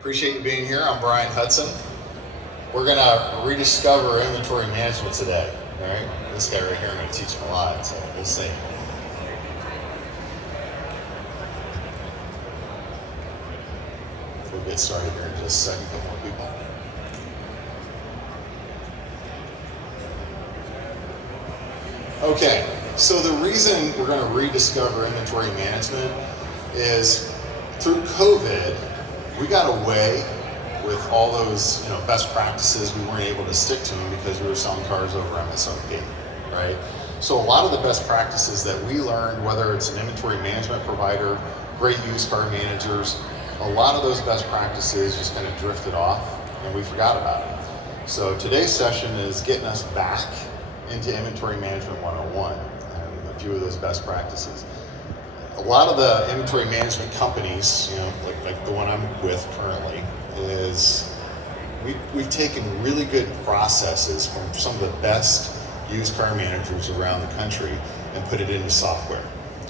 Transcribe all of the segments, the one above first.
Appreciate you being here. I'm Brian Hudson. We're gonna rediscover inventory management today. All right, this guy right here, I'm gonna teach him a lot, so we'll see. We'll get started here in just a second. A couple more people. Okay, so the reason we're going to rediscover inventory management is through COVID, we got away with all those best practices. We weren't able to stick to them because we were selling cars over MSRP, right? So a lot of the best practices that we learned, whether it's an inventory management provider, great used car managers, a lot of those best practices just kind of drifted off and we forgot about it. So today's session is getting us back into Inventory Management 101 and a few of those best practices. A lot of the inventory management companies, like the one I'm with currently, is we've taken really good processes from some of the best used car managers around the country and put it into software,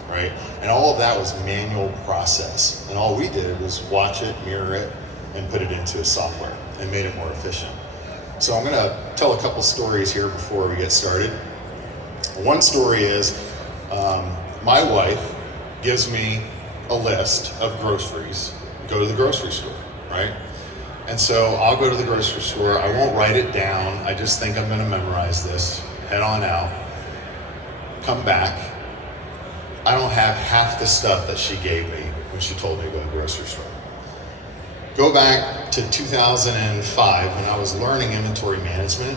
right? And all of that was manual process. And all we did was watch it, mirror it, and put it into a software and made it more efficient. So I'm gonna tell a couple stories here before we get started. One story is my wife gives me a list of groceries. Go to the grocery store, right? And so I'll go to the grocery store. I won't write it down. I just think I'm gonna memorize this. Head on out, come back. I don't have half the stuff that she gave me when she told me to go to the grocery store. Go back to 2005 when I was learning inventory management,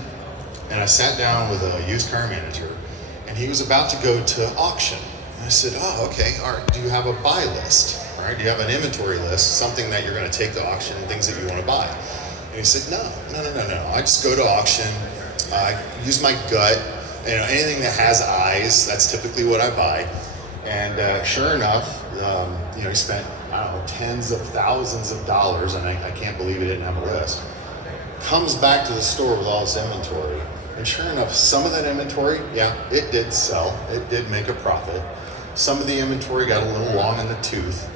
and I sat down with a used car manager, and he was about to go to auction. And I said, oh, okay, all right, do you have a buy list? All right, do you have an inventory list, something that you're gonna take to auction, things that you wanna buy? And he said, no. I just go to auction, I use my gut, anything that has eyes, that's typically what I buy. And sure enough, he spent, tens of thousands of dollars, and I can't believe he didn't have a list. Comes back to the store with all this inventory, and sure enough, some of that inventory, yeah, it did sell, it did make a profit. Some of the inventory got a little long in the tooth,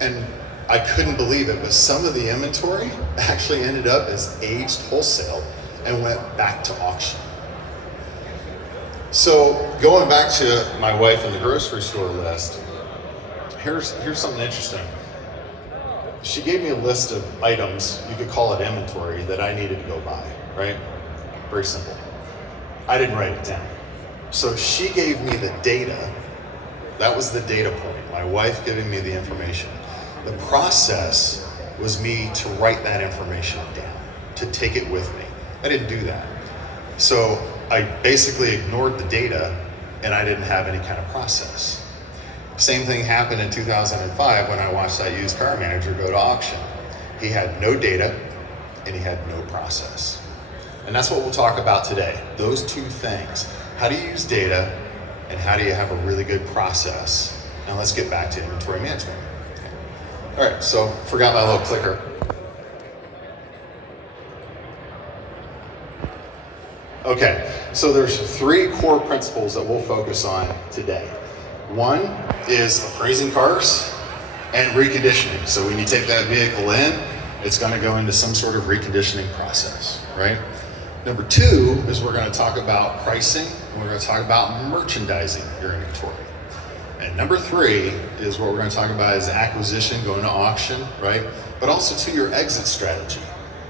and I couldn't believe it, but some of the inventory actually ended up as aged wholesale and went back to auction. So going back to my wife and the grocery store list, here's something interesting. She gave me a list of items, you could call it inventory, that I needed to go buy, right? Very simple. I didn't write it down. So she gave me the data. That was the data point, my wife giving me the information. The process was me to write that information down, to take it with me. I didn't do that. So I basically ignored the data and I didn't have any kind of process. Same thing happened in 2005 when I watched that used car manager go to auction. He had no data and he had no process. And that's what we'll talk about today, those two things. How do you use data and how do you have a really good process? Now let's get back to inventory management. Okay. All right, so forgot my little clicker. Okay, so there's three core principles that we'll focus on today. One is appraising cars and reconditioning. So when you take that vehicle in, it's gonna go into some sort of reconditioning process, right? Number two is we're gonna talk about pricing and we're gonna talk about merchandising your inventory. And number three is what we're gonna talk about is acquisition, going to auction, right? But also to your exit strategy.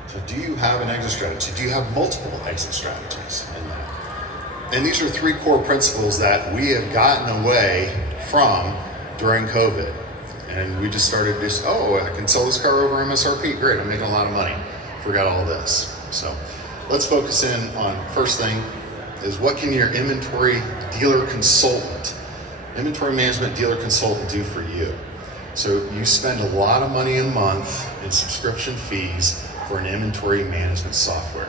So do you have an exit strategy? Do you have multiple exit strategies in that? And these are three core principles that we have gotten away from during COVID. And we just started I can sell this car over MSRP, great, I'm making a lot of money. Forgot all this. So let's focus in on first thing is what can your inventory dealer consultant, inventory management dealer consultant do for you? So you spend a lot of money a month in subscription fees for an inventory management software.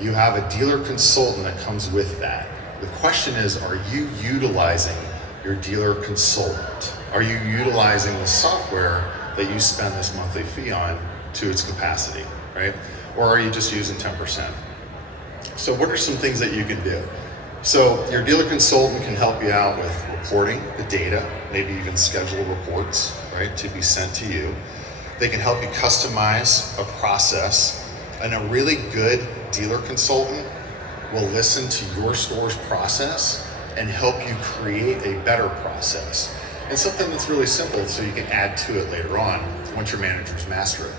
You have a dealer consultant that comes with that. The question is, are you utilizing your dealer consultant? Are you utilizing the software that you spend this monthly fee on to its capacity, right? Or are you just using 10%? So what are some things that you can do? So your dealer consultant can help you out with reporting the data, maybe even schedule reports, right, to be sent to you. They can help you customize a process, and a really good dealer consultant will listen to your store's process and help you create a better process. And something that's really simple so you can add to it later on once your managers master it.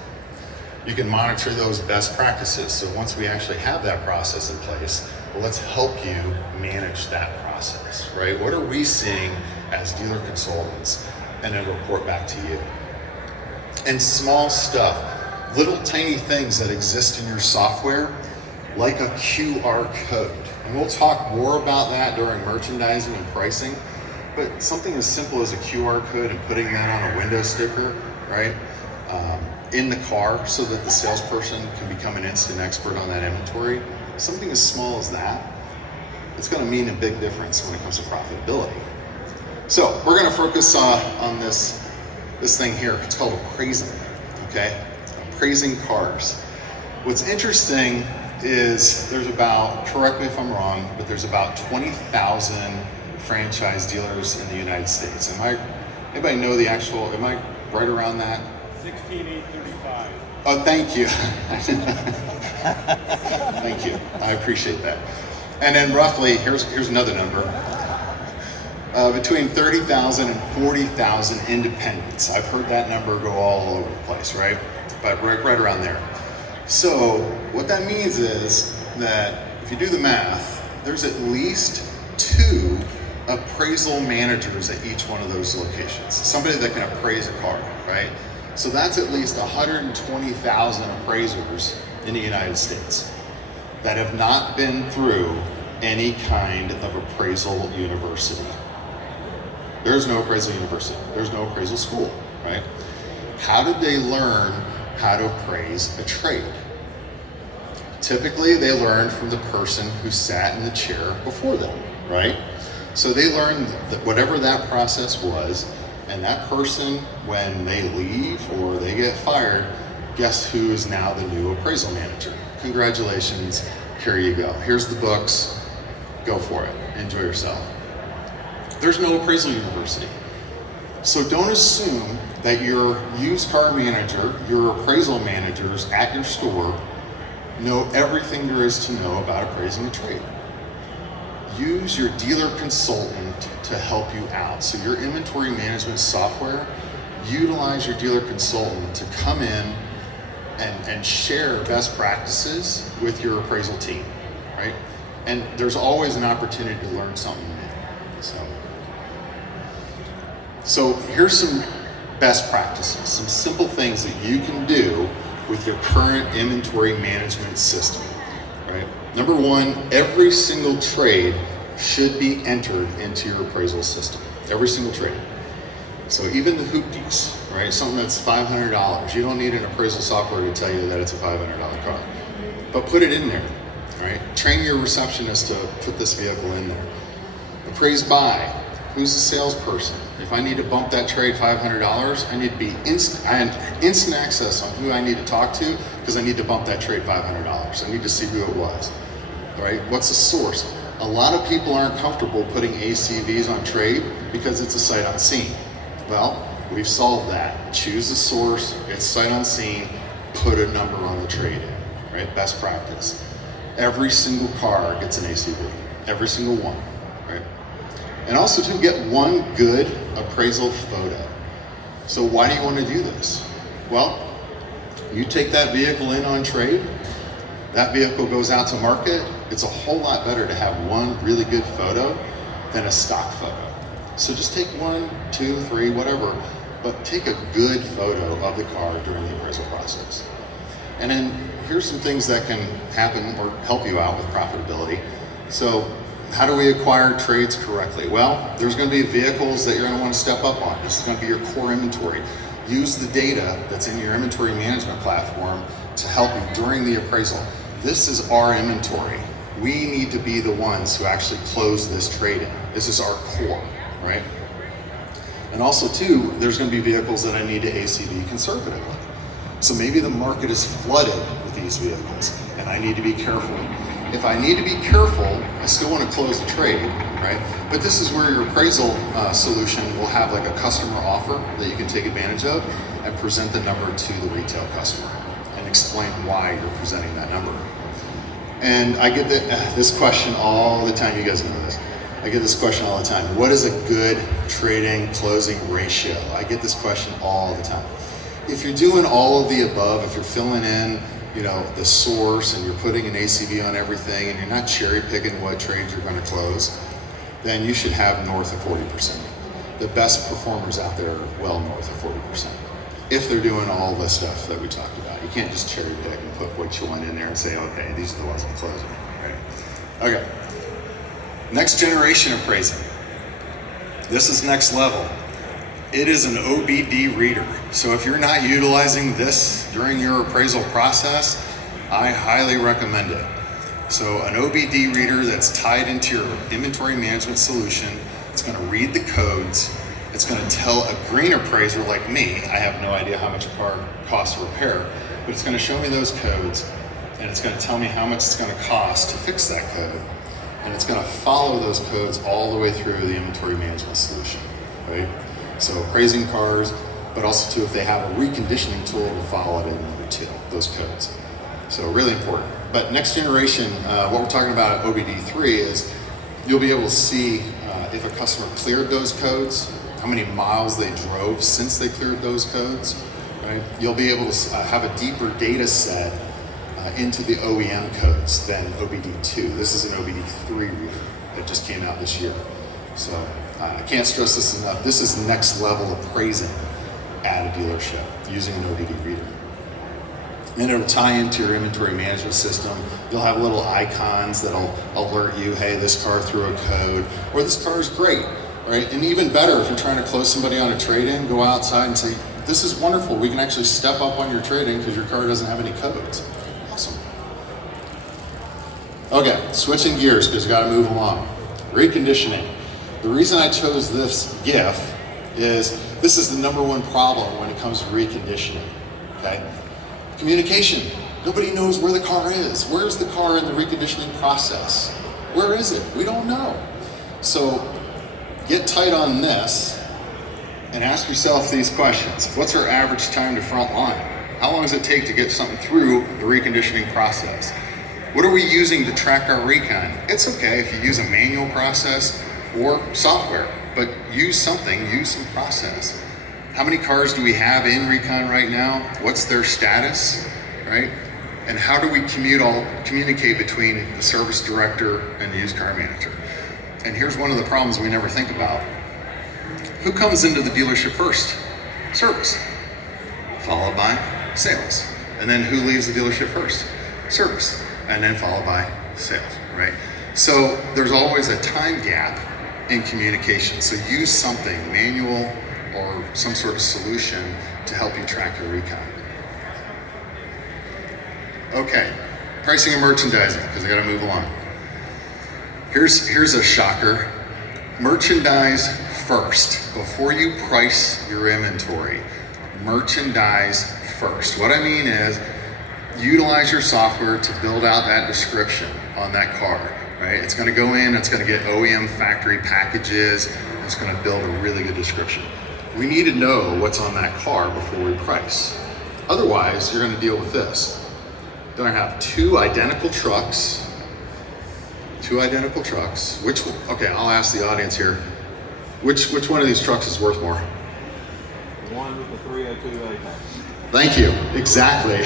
You can monitor those best practices. So once we actually have that process in place, well, let's help you manage that process, right? What are we seeing as dealer consultants? And then report back to you. And small stuff, little tiny things that exist in your software, like a QR code. And we'll talk more about that during merchandising and pricing, but something as simple as a QR code and putting that on a window sticker, right? In the car so that the salesperson can become an instant expert on that inventory. Something as small as that, it's gonna mean a big difference when it comes to profitability. So we're gonna focus on this thing here. It's called appraising, okay? Appraising cars. What's interesting is there's about, correct me if I'm wrong, but there's about 20,000 franchise dealers in the United States. Anybody know the actual, am I right around that? 16,835. Oh, thank you. Thank you. I appreciate that. And then roughly, here's another number. Between 30,000 and 40,000 independents. I've heard that number go all over the place, right? But right around there. So what that means is that if you do the math, there's at least 2 appraisal managers at each one of those locations. Somebody that can appraise a car, right? So that's at least 120,000 appraisers in the United States that have not been through any kind of appraisal university. There's no appraisal university. There's no appraisal school, right? How did they learn how to appraise a trade? Typically, they learned from the person who sat in the chair before them, right? So they learned that whatever that process was, and that person, when they leave or they get fired, guess who is now the new appraisal manager? Congratulations, here you go. Here's the books, go for it, enjoy yourself. There's no appraisal university. So don't assume that your used car manager, your appraisal managers at your store know everything there is to know about appraising a trade. Use your dealer consultant to help you out. So your inventory management software, utilize your dealer consultant to come in and share best practices with your appraisal team, right? And there's always an opportunity to learn something new. So here's some best practices, some simple things that you can do with your current inventory management system, right? Number 1, every single trade should be entered into your appraisal system. Every single trade. So even the hoopties, right? Something that's $500. You don't need an appraisal software to tell you that it's a $500 car. But put it in there, right? Train your receptionist to put this vehicle in there. Appraise by. Who's the salesperson? If I need to bump that trade $500, I need to be instant access on who I need to talk to because I need to bump that trade $500. I need to see who it was, right? What's the source? A lot of people aren't comfortable putting ACVs on trade because it's a sight unseen. Well, we've solved that. Choose the source, it's sight unseen, put a number on the trade in, right? Best practice. Every single car gets an ACV, every single one, right? And also to get one good appraisal photo. So why do you want to do this? Well, you take that vehicle in on trade, that vehicle goes out to market, it's a whole lot better to have one really good photo than a stock photo. So just take 1, 2, 3, whatever, but take a good photo of the car during the appraisal process. And then here's some things that can happen or help you out with profitability. So how do we acquire trades correctly? Well, there's going to be vehicles that you're going to want to step up on. This is going to be your core inventory. Use the data that's in your inventory management platform to help you during the appraisal. This is our inventory. We need to be the ones who actually close this trade in. This is our core, right? And also too, there's going to be vehicles that I need to ACV conservatively. So maybe the market is flooded with these vehicles and I need to be careful. If I need to be careful, I still want to close the trade, right? But this is where your appraisal solution will have like a customer offer that you can take advantage of and to present the number to the retail customer and explain why you're presenting that number. And I get this question all the time. You guys know this. I get this question all the time. What is a good trading closing ratio? I get this question all the time. If you're doing all of the above, if you're filling in, the source and you're putting an ACV on everything and you're not cherry picking what trades you're going to close, then you should have north of 40%. The best performers out there are well north of 40%. If they're doing all the stuff that we talked about. You can't just cherry pick and put what you want in there and say, okay, these are the ones I'm closing, right? Okay. Next generation appraising. This is next level. It is an OBD reader. So if you're not utilizing this during your appraisal process, I highly recommend it. So an OBD reader that's tied into your inventory management solution, it's going to read the codes. It's going to tell a green appraiser like me, I have no idea how much a car costs to repair, but it's going to show me those codes and it's going to tell me how much it's going to cost to fix that code. And it's going to follow those codes all the way through the inventory management solution, right? So appraising cars, but also too if they have a reconditioning tool to follow it in there too, those codes. So really important. But next generation, what we're talking about at OBD3 is you'll be able to see if a customer cleared those codes, how many miles they drove since they cleared those codes, right? You'll be able to have a deeper data set into the OEM codes than OBD2. This is an OBD3 reader that just came out this year. So I can't stress this enough. This is next level appraising at a dealership using an OBD reader. And it'll tie into your inventory management system. You'll have little icons that'll alert you, hey, this car threw a code, or this car is great, right? And even better, if you're trying to close somebody on a trade-in, go outside and say, this is wonderful. We can actually step up on your trade-in because your car doesn't have any codes. Awesome. Okay, switching gears because you got to move along. Reconditioning. The reason I chose this GIF is this is the number one problem when it comes to reconditioning, okay? Communication. Nobody knows where the car is. Where's the car in the reconditioning process? Where is it? We don't know. So get tight on this and ask yourself these questions. What's our average time to front line? How long does it take to get something through the reconditioning process? What are we using to track our recon? It's okay if you use a manual process or software, but use something, use some process. How many cars do we have in recon right now? What's their status, right? And how do we communicate between the service director and the used car manager? And here's one of the problems we never think about. Who comes into the dealership first? Service, followed by sales. And then who leaves the dealership first? Service, and then followed by sales, right? So there's always a time gap in communication. So use something, manual or some sort of solution to help you track your recon. Okay, pricing and merchandising, because I gotta move along. Here's a shocker. Merchandise first. Before you price your inventory, merchandise first. What I mean is, utilize your software to build out that description on that car, right? It's gonna go in, it's gonna get OEM factory packages, it's gonna build a really good description. We need to know what's on that car before we price. Otherwise, you're gonna deal with this. Then I have two identical trucks. Okay, I'll ask the audience here. Which one of these trucks is worth more? The one with the 302A package. Thank you, exactly.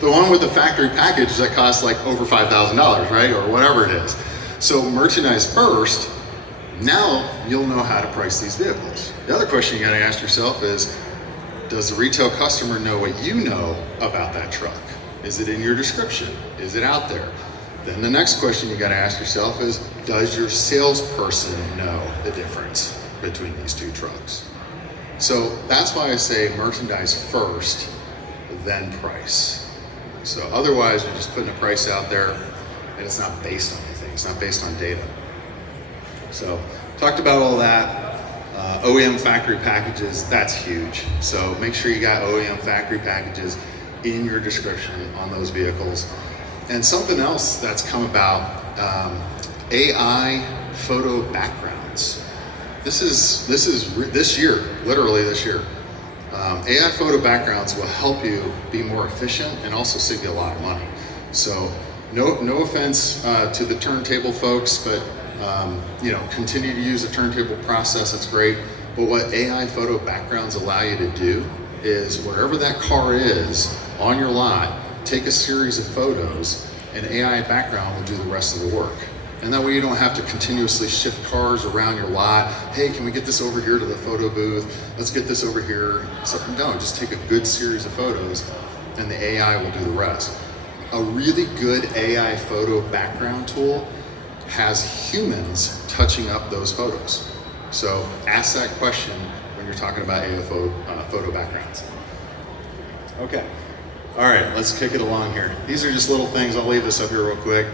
The one with the factory package that costs like over $5,000, right? Or whatever it is. So merchandise first, now you'll know how to price these vehicles. The other question you gotta ask yourself is, does the retail customer know what you know about that truck? Is it in your description? Is it out there? Then the next question you gotta ask yourself is, does your salesperson know the difference between these two trucks? So that's why I say merchandise first, then price. So otherwise you're just putting a price out there and it's not based on anything, it's not based on data. So talked about all that. OEM factory packages, that's huge. So make sure you got OEM factory packages in your description on those vehicles. And something else that's come about, AI photo backgrounds. This year, literally this year. AI photo backgrounds will help you be more efficient and also save you a lot of money. So no offense to the turntable folks, but continue to use the turntable process, it's great. But what AI photo backgrounds allow you to do is wherever that car is on your lot, take a series of photos and AI background will do the rest of the work. And that way you don't have to continuously shift cars around your lot. Hey, can we get this over here to the photo booth? Let's get this over here. So no, just take a good series of photos and the AI will do the rest. A really good AI photo background tool has humans touching up those photos. So ask that question when you're talking about AI photo backgrounds. Okay, all right, let's kick it along here. These are just little things, I'll leave this up here real quick,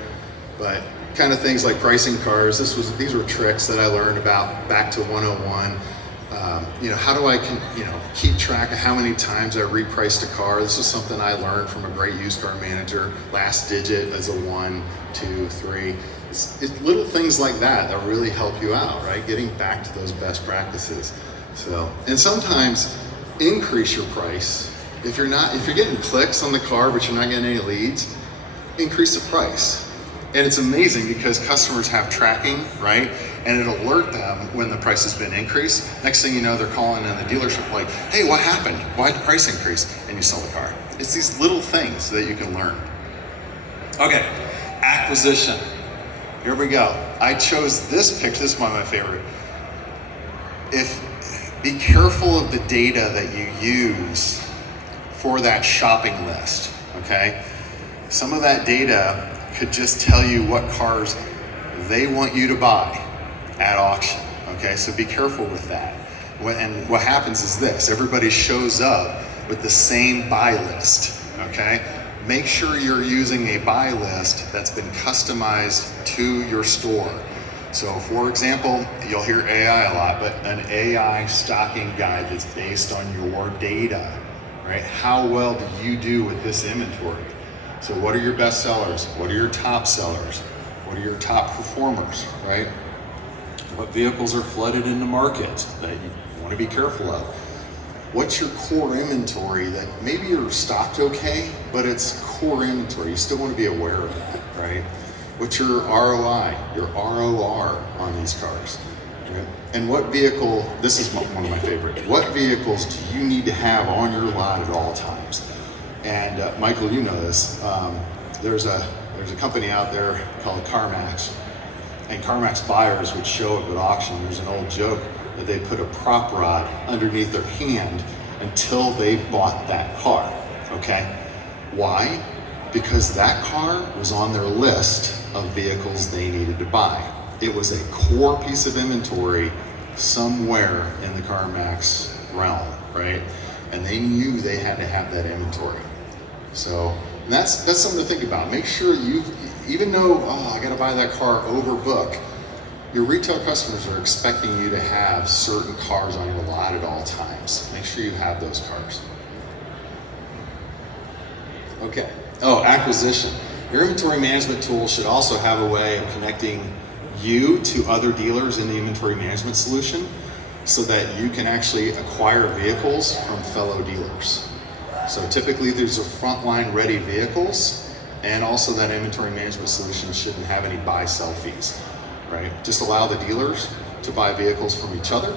but kind of things like pricing cars. These were tricks that I learned about back to 101. How do I keep track of how many times I repriced a car? This was something I learned from a great used car manager. Last digit is a 1, 2, 3. It's little things like that that really help you out, right? Getting back to those best practices. So, and sometimes increase your price. If you're getting clicks on the car but you're not getting any leads, increase the price. And it's amazing because customers have tracking, right? And it'll alert them when the price has been increased. Next thing you know, they're calling in the dealership like, hey, what happened? Why did the price increase? And you sell the car. It's these little things that you can learn. Okay, acquisition. Here we go. I chose this picture. This is one of my favorite. Be careful of the data that you use for that shopping list, okay? Some of that data could just tell you what cars they want you to buy at auction, okay? So be careful with that. And what happens is this, everybody shows up with the same buy list, okay? Make sure you're using a buy list that's been customized to your store. So for example, you'll hear AI a lot, but an AI stocking guide that's based on your data, right? How well do you do with this inventory? So what are your best sellers? What are your top sellers? What are your top performers, right? What vehicles are flooded in the market that you want to be careful of? What's your core inventory that maybe you're stocked okay, but it's core inventory. You still want to be aware of that, right? What's your ROI, your ROR on these cars? Right? And what vehicle, this is one of my favorite, what vehicles do you need to have on your lot at all times? And Michael, you know this, there's a company out there called CarMax, and CarMax buyers would show up at auction. There's an old joke that they put a prop rod underneath their hand until they bought that car, okay? Why? Because that car was on their list of vehicles they needed to buy. It was a core piece of inventory somewhere in the CarMax realm, right? And they knew they had to have that inventory. So that's something to think about. Make sure even though, I gotta buy that car overbook, your retail customers are expecting you to have certain cars on your lot at all times. Make sure you have those cars. Okay, acquisition. Your inventory management tool should also have a way of connecting you to other dealers in the inventory management solution so that you can actually acquire vehicles from fellow dealers. So typically there's a frontline ready vehicles, and also that inventory management solution shouldn't have any buy-sell fees, right? Just allow the dealers to buy vehicles from each other,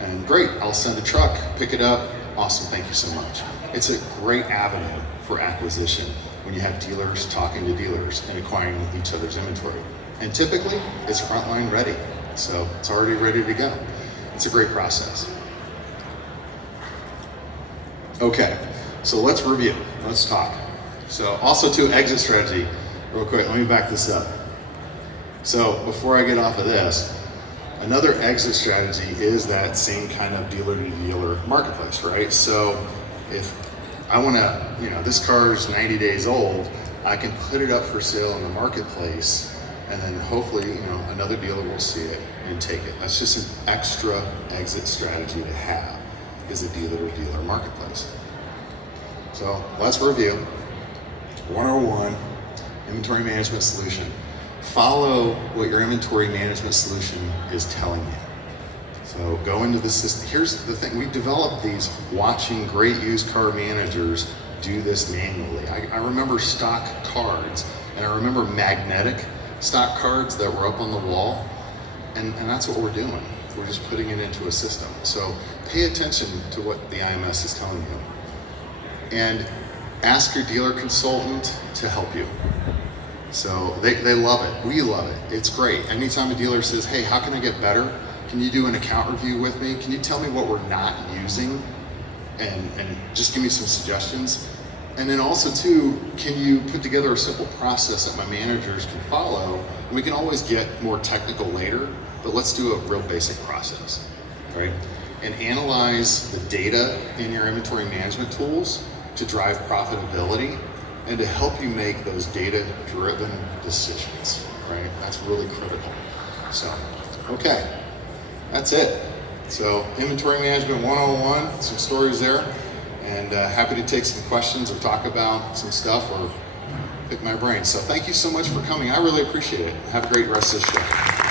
and great, I'll send a truck, pick it up, awesome, thank you so much. It's a great avenue for acquisition when you have dealers talking to dealers and acquiring each other's inventory. And typically, it's frontline ready, so it's already ready to go. It's a great process. Okay, so let's review, let's talk. So also to exit strategy, real quick, let me back this up. So before I get off of this, another exit strategy is that same kind of dealer-to-dealer marketplace, right? So if I wanna, this car is 90 days old, I can put it up for sale in the marketplace, and then hopefully, another dealer will see it and take it. That's just an extra exit strategy to have, is a dealer-to-dealer marketplace. So let's review. 101, inventory management solution. Follow what your inventory management solution is telling you. So So go into the system. Here's the thing, we've developed these watching great used car managers do this manually. I remember stock cards, and I remember magnetic stock cards that were up on the wall, and that's what we're doing. We're just putting it into a system. So pay attention to what the IMS is telling you. And ask your dealer consultant to help you. So they love it, we love it, it's great. Anytime a dealer says, hey, how can I get better? Can you do an account review with me? Can you tell me what we're not using? And just give me some suggestions. And then also too, can you put together a simple process that my managers can follow? And we can always get more technical later, but let's do a real basic process, right? And analyze the data in your inventory management tools to drive profitability and to help you make those data-driven decisions, right? That's really critical. So, okay, that's it. So, Inventory Management 101, some stories there, and happy to take some questions or talk about some stuff or pick my brain. So thank you so much for coming. I really appreciate it. Have a great rest of the show.